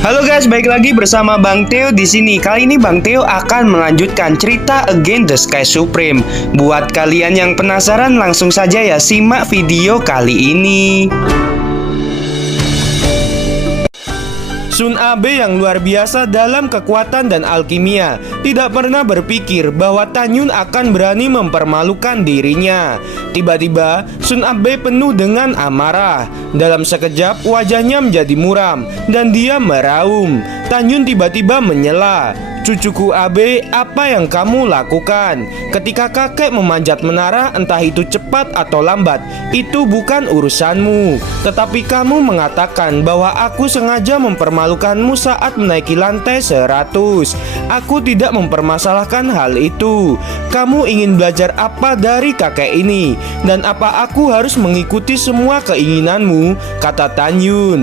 Halo guys, balik lagi bersama Bang Theo di sini. Kali ini Bang Theo akan melanjutkan cerita Against the Sky Supreme. Buat kalian yang penasaran, langsung saja ya simak video kali ini. Sun Abe yang luar biasa dalam kekuatan dan alkimia tidak pernah berpikir bahwa Tan Yun akan berani mempermalukan dirinya. Tiba-tiba Sun Abe penuh dengan amarah. Dalam sekejap wajahnya menjadi muram dan dia meraung. Tan Yun tiba-tiba menyela, "Cucuku Abe, apa yang kamu lakukan? Ketika kakek memanjat menara, entah itu cepat atau lambat, itu bukan urusanmu. Tetapi kamu mengatakan bahwa aku sengaja mempermalukanmu saat menaiki lantai 100. Aku tidak mempermasalahkan hal itu. Kamu ingin belajar apa dari kakek ini? Dan apa aku harus mengikuti semua keinginanmu?" kata Tan Yun.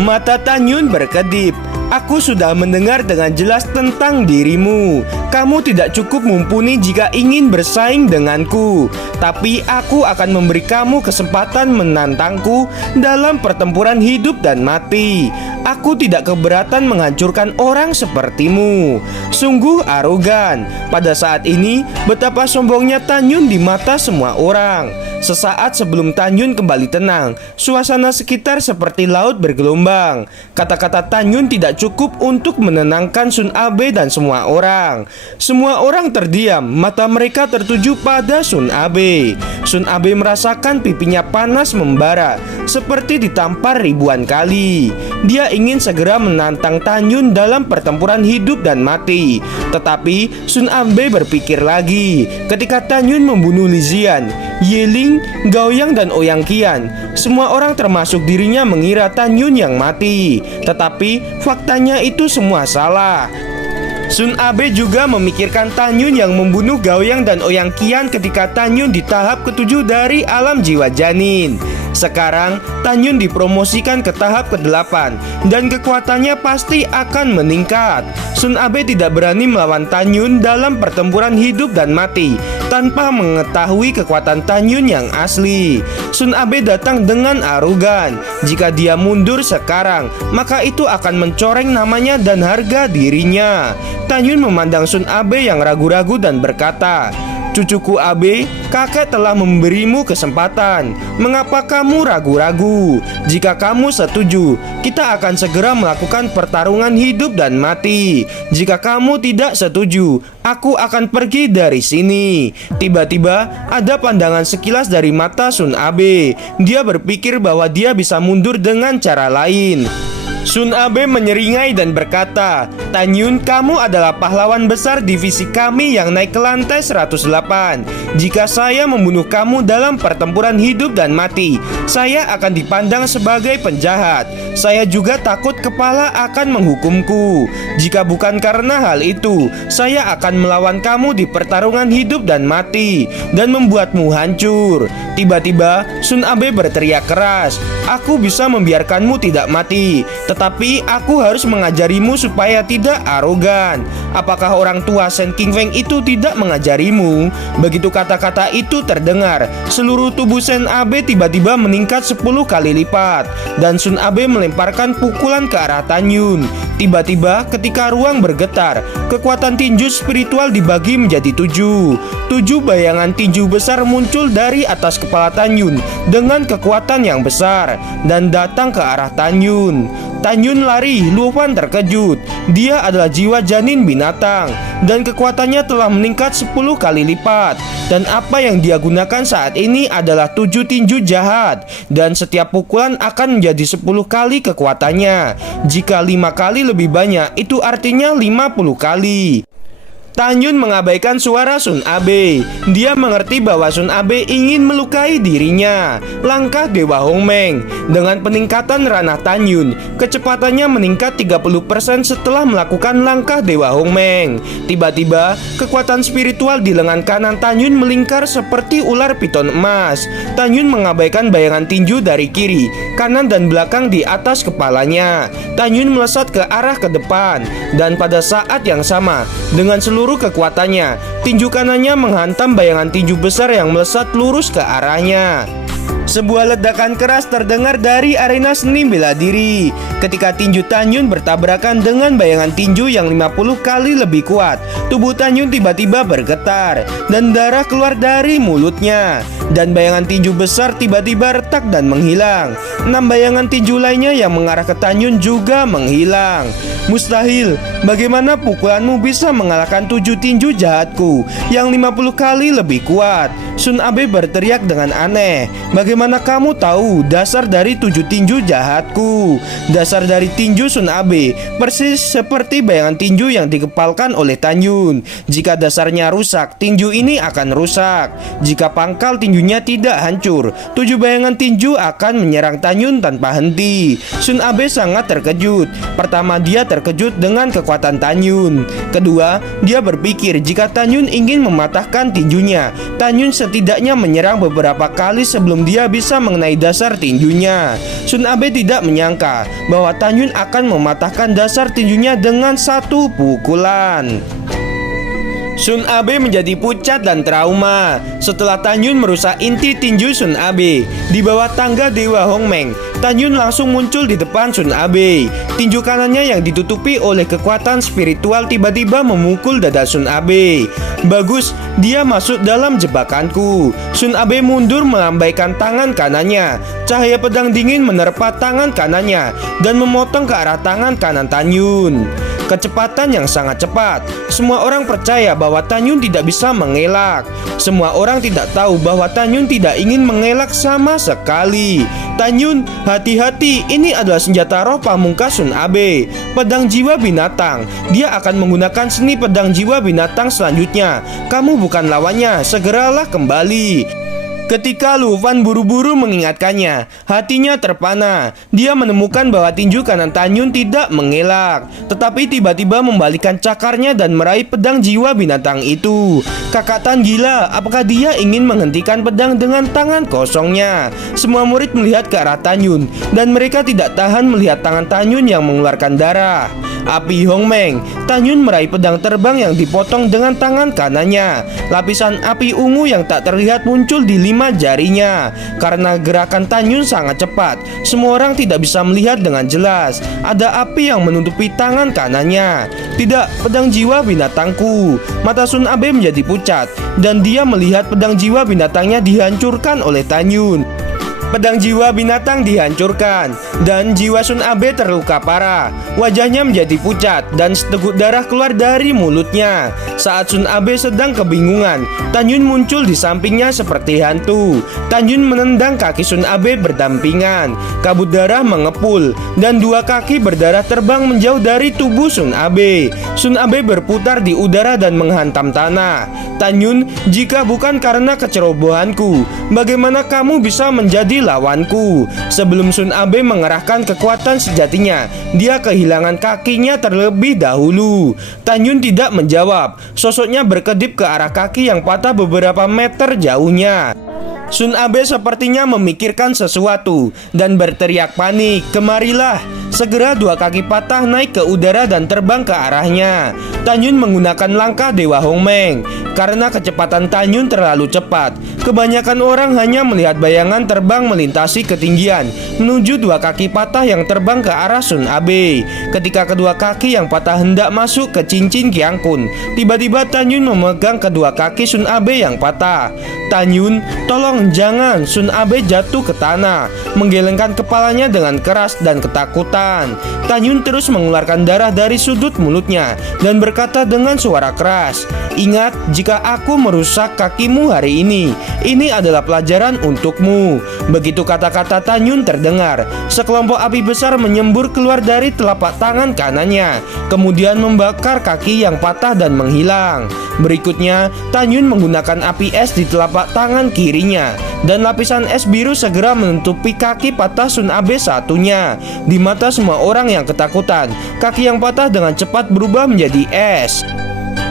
Mata Tan Yun berkedip. "Aku sudah mendengar dengan jelas tentang dirimu. Kamu tidak cukup mumpuni jika ingin bersaing denganku. Tapi aku akan memberi kamu kesempatan menantangku dalam pertempuran hidup dan mati. Aku tidak keberatan menghancurkan orang sepertimu." Sungguh arogan. Pada saat ini, betapa sombongnya Tan Yun di mata semua orang. Sesaat sebelum Tan Yun kembali tenang, suasana sekitar seperti laut bergelombang. Kata-kata Tan Yun tidak cukup untuk menenangkan Sun Abe dan semua orang. Semua orang terdiam, mata mereka tertuju pada Sun Abe. Sun Abe merasakan pipinya panas membara, seperti ditampar ribuan kali. Dia ingin segera menantang Tan Yun dalam pertempuran hidup dan mati. Tetapi Sun Abe berpikir lagi. Ketika Tan Yun membunuh Li Ziyan, Ye Ling, Gao Yang dan Ouyang Qian, semua orang termasuk dirinya mengira Tan Yun yang mati. Tetapi faktanya itu semua salah. Sun Abe juga memikirkan Tan Yun yang membunuh Gao Yang dan Ouyang Qian ketika Tan Yun di tahap ke-7 dari alam jiwa janin. Sekarang Tan Yun dipromosikan ke tahap ke-8 dan kekuatannya pasti akan meningkat. Sun Abe tidak berani melawan Tan Yun dalam pertempuran hidup dan mati tanpa mengetahui kekuatan Tan Yun yang asli. Sun Abe datang dengan arogan. Jika dia mundur sekarang, maka itu akan mencoreng namanya dan harga dirinya. Tan Yun memandang Sun Abe yang ragu-ragu dan berkata, "Cucuku Abe, kakek telah memberimu kesempatan. Mengapa kamu ragu-ragu? Jika kamu setuju, kita akan segera melakukan pertarungan hidup dan mati. Jika kamu tidak setuju, aku akan pergi dari sini." Tiba-tiba ada pandangan sekilas dari mata Sun Abe. Dia berpikir bahwa dia bisa mundur dengan cara lain. Sun Abe menyeringai dan berkata, "Tan Yun, kamu adalah pahlawan besar divisi kami yang naik ke lantai 108. Jika saya membunuh kamu dalam pertempuran hidup dan mati, saya akan dipandang sebagai penjahat. Saya juga takut kepala akan menghukumku. Jika bukan karena hal itu, saya akan melawan kamu di pertarungan hidup dan mati dan membuatmu hancur." Tiba-tiba Sun Abe berteriak keras, "Aku bisa membiarkanmu tidak mati, tetapi aku harus mengajarimu supaya tidak arogan. Apakah orang tua Shen Qingfeng itu tidak mengajarimu?" Begitu kata-kata itu terdengar, seluruh tubuh Sun Abe tiba-tiba meningkat 10 kali lipat. Dan Sun Abe melemparkan pukulan ke arah Tan Yun. Tiba-tiba ketika ruang bergetar, kekuatan tinju spiritual dibagi menjadi 7. 7 bayangan tinju besar muncul dari atas kepala Tan Yun dengan kekuatan yang besar dan datang ke arah Tan Yun. Tan Yun lari, Luofan terkejut. Dia adalah jiwa janin binatang dan kekuatannya telah meningkat 10 kali lipat. Dan apa yang dia gunakan saat ini adalah 7 tinju jahat. Dan setiap pukulan akan menjadi 10 kali kekuatannya. Jika 5 kali lebih banyak, itu artinya 50 kali. Tan Yun mengabaikan suara Sun Abe. Dia mengerti bahwa Sun Abe ingin melukai dirinya. Langkah Dewa Hongmeng. Dengan peningkatan ranah Tan Yun, kecepatannya meningkat 30% setelah melakukan langkah Dewa Hongmeng. Tiba-tiba, kekuatan spiritual di lengan kanan Tan Yun melingkar seperti ular piton emas. Tan Yun mengabaikan bayangan tinju dari kiri, kanan dan belakang di atas kepalanya. Tan Yun melesat ke arah ke depan. Dan pada saat yang sama, dengan seluruh kekuatannya, tinju kanannya menghantam bayangan tinju besar yang melesat lurus ke arahnya. Sebuah ledakan keras terdengar dari arena seni bela diri ketika tinju Tan Yun bertabrakan dengan bayangan tinju yang 50 kali lebih kuat. Tubuh Tan Yun tiba-tiba bergetar dan darah keluar dari mulutnya. Dan bayangan tinju besar tiba-tiba retak dan menghilang. 6 bayangan tinju lainnya yang mengarah ke Tan Yun juga menghilang. Mustahil, bagaimana pukulanmu bisa mengalahkan 7 tinju jahatku yang 50 kali lebih kuat? Sun Abe berteriak dengan aneh. Bagaimana kamu tahu dasar dari 7 tinju jahatku? Dasar dari tinju Sun Abe persis seperti bayangan tinju yang dikepalkan oleh Tan Yun. Jika dasarnya rusak, tinju ini akan rusak. Jika pangkal tinjunya tidak hancur, 7 bayangan tinju akan menyerang Tan Yun tanpa henti. Sun Abe sangat terkejut. Pertama, dia terkejut dengan kekuatan Tan Yun. Kedua, dia berpikir jika Tan Yun ingin mematahkan tinjunya, Tan Yun setidaknya menyerang beberapa kali sebelum dia bisa mengenai dasar tinjunya. Sun Abe tidak menyangka bahwa Tan Yun akan mematahkan dasar tinjunya dengan satu pukulan. Sun Abe menjadi pucat dan trauma setelah Tan Yun merusak inti tinju Sun Abe. Di bawah tangga Dewa Hong Meng, Tan Yun langsung muncul di depan Sun Abe. Tinju kanannya yang ditutupi oleh kekuatan spiritual tiba-tiba memukul dada Sun Abe. Bagus, dia masuk dalam jebakanku. Sun Abe mundur melambaikan tangan kanannya. Cahaya pedang dingin menerpa tangan kanannya dan memotong ke arah tangan kanan Tan Yun. Kecepatan yang sangat cepat. Semua orang percaya bahwa Tan Yun tidak bisa mengelak. Semua orang tidak tahu bahwa Tan Yun tidak ingin mengelak sama sekali. Tan Yun, hati-hati, ini adalah senjata roh pamungkas Sun Abe, pedang jiwa binatang. Dia akan menggunakan seni pedang jiwa binatang selanjutnya. Kamu bukan lawannya, segeralah kembali. Ketika Lu Fan buru-buru mengingatkannya, hatinya terpana. Dia menemukan bahwa tinju kanan Tan Yun tidak mengelak, tetapi tiba-tiba membalikan cakarnya dan meraih pedang jiwa binatang itu. Kakak Tan gila, apakah dia ingin menghentikan pedang dengan tangan kosongnya? Semua murid melihat ke arah Tan Yun, dan mereka tidak tahan melihat tangan Tan Yun yang mengeluarkan darah. Api Hong Meng, Tan Yun meraih pedang terbang yang dipotong dengan tangan kanannya. Lapisan api ungu yang tak terlihat muncul di 5 jarinya. Karena gerakan Tan Yun sangat cepat, semua orang tidak bisa melihat dengan jelas. Ada api yang menutupi tangan kanannya. Tidak, pedang jiwa binatangku. Mata Sun Abe menjadi pucat, dan dia melihat pedang jiwa binatangnya dihancurkan oleh Tan Yun. Pedang jiwa binatang dihancurkan dan jiwa Sun Abe terluka parah. Wajahnya menjadi pucat dan seteguk darah keluar dari mulutnya. Saat Sun Abe sedang kebingungan, Tan Yun muncul di sampingnya seperti hantu. Tan Yun menendang kaki Sun Abe berdampingan. Kabut darah mengepul dan 2 kaki berdarah terbang menjauh dari tubuh Sun Abe. Sun Abe berputar di udara dan menghantam tanah. Tan Yun, jika bukan karena kecerobohanku, bagaimana kamu bisa menjadi lawanku? Sebelum Sun Abe mengerahkan kekuatan sejatinya, dia kehilangan kakinya terlebih dahulu. Tan Yun tidak menjawab. Sosoknya berkedip ke arah kaki yang patah beberapa meter jauhnya. Sun Abe sepertinya memikirkan sesuatu dan berteriak panik, "Kemarilah!" Segera 2 kaki patah naik ke udara dan terbang ke arahnya. Tan Yun menggunakan langkah Dewa Hong Meng. Karena kecepatan Tan Yun terlalu cepat, kebanyakan orang hanya melihat bayangan terbang melintasi ketinggian menuju 2 kaki patah yang terbang ke arah Sun Abe. Ketika kedua kaki yang patah hendak masuk ke cincin Kiang Kun, tiba-tiba Tan Yun memegang kedua kaki Sun Abe yang patah. Tan Yun, tolong jangan! Sun Abe jatuh ke tanah, menggelengkan kepalanya dengan keras dan ketakutan. Tan Yun terus mengeluarkan darah dari sudut mulutnya dan berkata dengan suara keras, "Ingat, jika aku merusak kakimu hari ini adalah pelajaran untukmu." Begitu kata-kata Tan Yun terdengar, sekelompok api besar menyembur keluar dari telapak tangan kanannya, kemudian membakar kaki yang patah dan menghilang. Berikutnya, Tan Yun menggunakan api es di telapak tangan kirinya, dan lapisan es biru segera menutupi kaki patah Sun Abe satunya. Di mata semua orang yang ketakutan, kaki yang patah dengan cepat berubah menjadi es.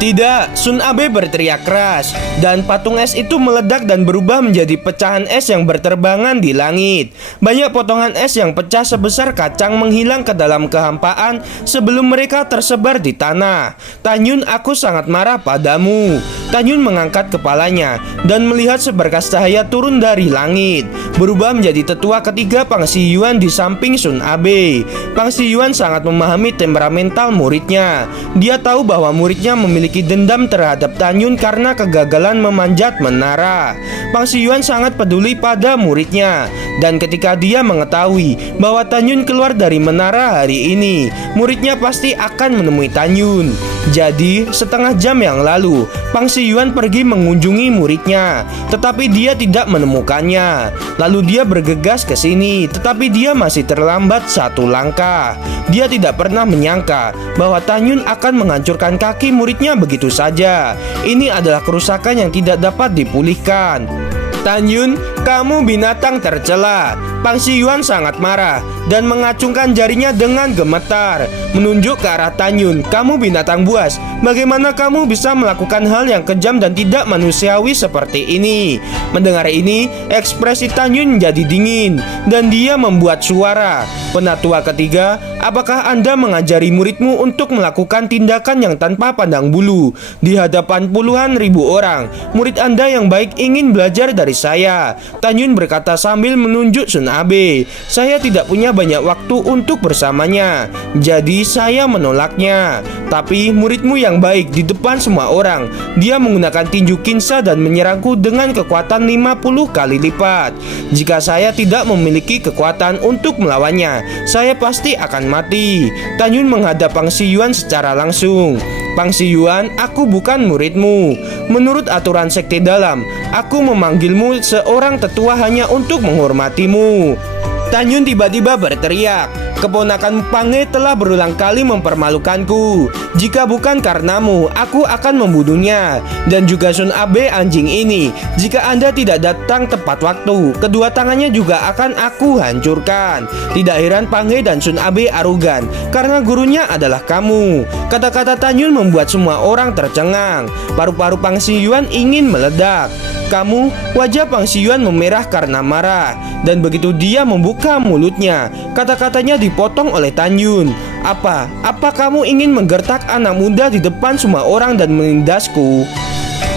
Tidak, Sun Abe berteriak keras, dan patung es itu meledak dan berubah menjadi pecahan es yang berterbangan di langit. Banyak potongan es yang pecah sebesar kacang menghilang ke dalam kehampaan sebelum mereka tersebar di tanah. Tanyun, aku sangat marah padamu. Tanyun mengangkat kepalanya dan melihat seberkas cahaya turun dari langit, berubah menjadi tetua ketiga Pang Siyuan di samping Sun Abe. Pang Siyuan sangat memahami temperamental muridnya. Dia tahu bahwa muridnya memiliki dendam terhadap Tanyun karena kegagalan memanjat menara. Pang Siyuan sangat peduli pada muridnya, dan ketika dia mengetahui bahwa Tanyun keluar dari menara hari ini, muridnya pasti akan menemui Tanyun. Jadi setengah jam yang lalu Pang Siyuan pergi mengunjungi muridnya, tetapi dia tidak menemukannya. Lalu dia bergegas ke sini, tetapi dia masih terlambat satu langkah. Dia tidak pernah menyangka bahwa Tanyun akan menghancurkan kaki muridnya begitu saja. Ini adalah kerusakan yang tidak dapat dipulihkan. Tanyun, kamu binatang tercela. Pang Siyuan sangat marah dan mengacungkan jarinya dengan gemetar, menunjuk ke arah Tanyun. Kamu binatang buas, bagaimana kamu bisa melakukan hal yang kejam dan tidak manusiawi seperti ini? Mendengar ini, ekspresi Tanyun menjadi dingin dan dia membuat suara. Penatua ketiga, apakah Anda mengajari muridmu untuk melakukan tindakan yang tanpa pandang bulu di hadapan puluhan ribu orang? Murid Anda yang baik ingin belajar dari saya. Tanyun berkata sambil menunjuk Sun Abe. Saya tidak punya banyak waktu untuk bersamanya, jadi saya menolaknya. Tapi muridmu yang baik di depan semua orang, dia menggunakan tinju kinsa dan menyerangku dengan kekuatan 50 kali lipat. Jika saya tidak memiliki kekuatan untuk melawannya, saya pasti akan mati. Tanyun menghadap Pang Siyuan secara langsung. Pang Siyuan, aku bukan muridmu. Menurut aturan sekte dalam, aku memanggilmu seorang tetua hanya untuk menghormatimu. Tanyun tiba-tiba berteriak, keponakan Pange telah berulang kali mempermalukanku. Jika bukan karenamu, aku akan membunuhnya. Dan juga Sun Abe anjing ini. Jika Anda tidak datang tepat waktu, kedua tangannya juga akan aku hancurkan. Tidak heran Pange dan Sun Abe arogan, karena gurunya adalah kamu. Kata-kata Tanyun membuat semua orang tercengang. Paru-paru Pang Siyuan ingin meledak. Wajah Pang Siyuan memerah karena marah. Dan begitu dia membuka mulutnya, kata-katanya dipotong oleh Tanyun. Apa kamu ingin menggertak anak muda di depan semua orang dan menindasku?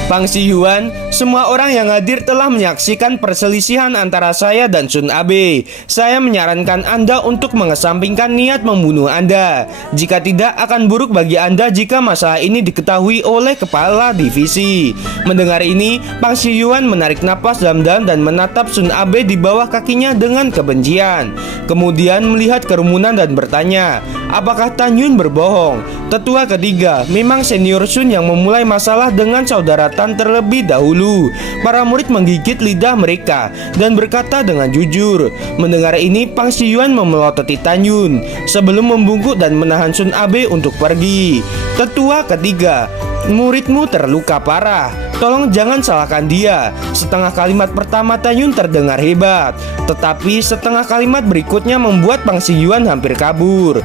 Pang Siyuan, semua orang yang hadir telah menyaksikan perselisihan antara saya dan Sun Abe. Saya menyarankan Anda untuk mengesampingkan niat membunuh Anda. Jika tidak, akan buruk bagi Anda jika masalah ini diketahui oleh kepala divisi. Mendengar ini, Pang Siyuan menarik napas dalam-dalam dan menatap Sun Abe di bawah kakinya dengan kebencian. Kemudian melihat kerumunan dan bertanya, apakah Tanyun berbohong? Tetua ketiga, memang senior Sun yang memulai masalah dengan saudara Tan terlebih dahulu. Para murid menggigit lidah mereka dan berkata dengan jujur. Mendengar ini, Pang Siyuan memelototi Tanyun sebelum membungkuk dan menahan Sun Abe untuk pergi. Tetua ketiga, muridmu terluka parah. Tolong jangan salahkan dia. Setengah kalimat pertama Tanyun terdengar hebat, tetapi setengah kalimat berikutnya membuat Pang Siyuan hampir kabur.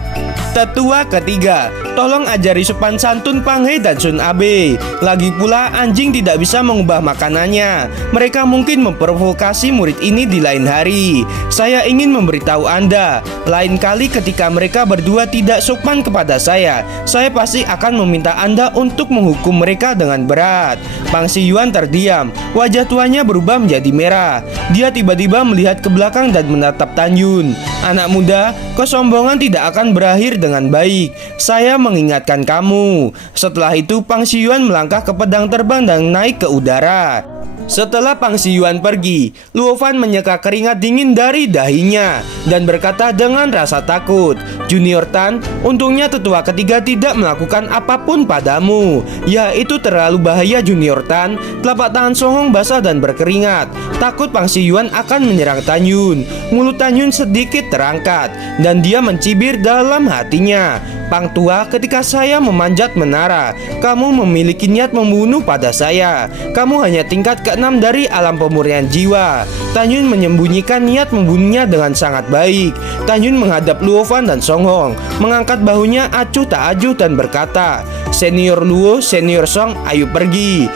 Tetua ketiga, tolong ajari sopan santun Pang He dan Sun Abe. Lagi pula anjing tidak bisa mengubah makanannya. Mereka mungkin memprovokasi murid ini di lain hari. Saya ingin memberitahu Anda, lain kali ketika mereka berdua tidak sopan kepada saya pasti akan meminta Anda untuk menghukum mereka dengan berat. Pang Siyuan terdiam. Wajah tuanya berubah menjadi merah. Dia tiba-tiba melihat ke belakang dan menatap Tanyun. Anak muda, kesombongan tidak akan berakhir dengan baik. Saya mengingatkan kamu. Setelah itu Pang Siyuan melangkah ke pedang terbang dan naik ke udara. Setelah Pang Siyuan pergi, Luo Fan menyeka keringat dingin dari dahinya dan berkata dengan rasa takut, Junior Tan, untungnya tetua ketiga tidak melakukan apapun padamu. Ya, itu terlalu bahaya Junior Tan. Telapak tangan Songhong basah dan berkeringat. Takut Pang Siyuan akan menyerang Tanyun. Mulut Tanyun sedikit terangkat dan dia mencibir dalam hatinya. Pang tua, ketika saya memanjat menara, kamu memiliki niat membunuh pada saya. Kamu hanya tingkat ke-6 dari alam pemurnian jiwa. Tan Yun menyembunyikan niat membunuhnya dengan sangat baik. Tan Yun menghadap Luo Fan dan Song Hong, mengangkat bahunya acuh tak acuh dan berkata, "Senior Luo, Senior Song, ayo pergi."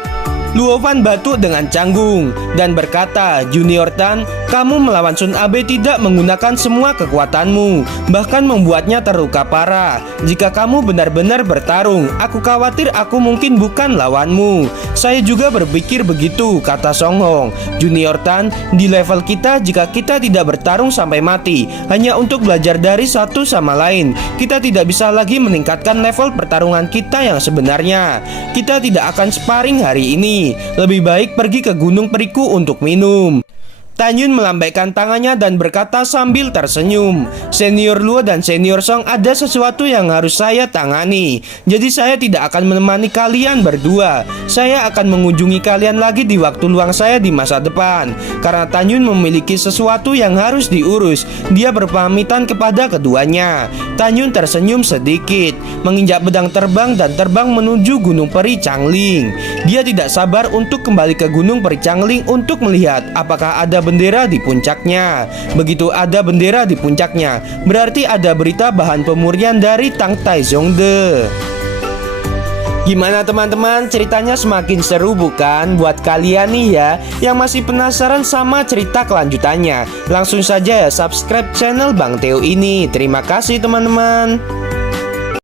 Luo Fan batuk dengan canggung dan berkata, "Junior Tan, kamu melawan Sun Abe tidak menggunakan semua kekuatanmu, bahkan membuatnya terluka parah. Jika kamu benar-benar bertarung, aku khawatir aku mungkin bukan lawanmu." "Saya juga berpikir begitu," kata Song Hong. "Junior Tan, di level kita jika kita tidak bertarung sampai mati, hanya untuk belajar dari satu sama lain, kita tidak bisa lagi meningkatkan level pertarungan kita yang sebenarnya. Kita tidak akan sparring hari ini. Lebih baik pergi ke Gunung Periku untuk minum." Tan Yun melambaikan tangannya dan berkata sambil tersenyum, "Senior Luo dan Senior Song, ada sesuatu yang harus saya tangani. Jadi saya tidak akan menemani kalian berdua. Saya akan mengunjungi kalian lagi di waktu luang saya di masa depan." Karena Tan Yun memiliki sesuatu yang harus diurus, dia berpamitan kepada keduanya. Tan Yun tersenyum sedikit, menginjak pedang terbang dan terbang menuju Gunung Peri Changling. Dia tidak sabar untuk kembali ke Gunung Peri Changling untuk melihat apakah ada bendera di puncaknya. Begitu ada bendera di puncaknya, berarti ada berita bahan pemurnian dari Tang Tai Zhongde. Gimana teman-teman, ceritanya semakin seru bukan? Buat kalian nih ya yang masih penasaran sama cerita kelanjutannya, langsung saja ya subscribe channel Bang Teo ini. Terima kasih teman-teman.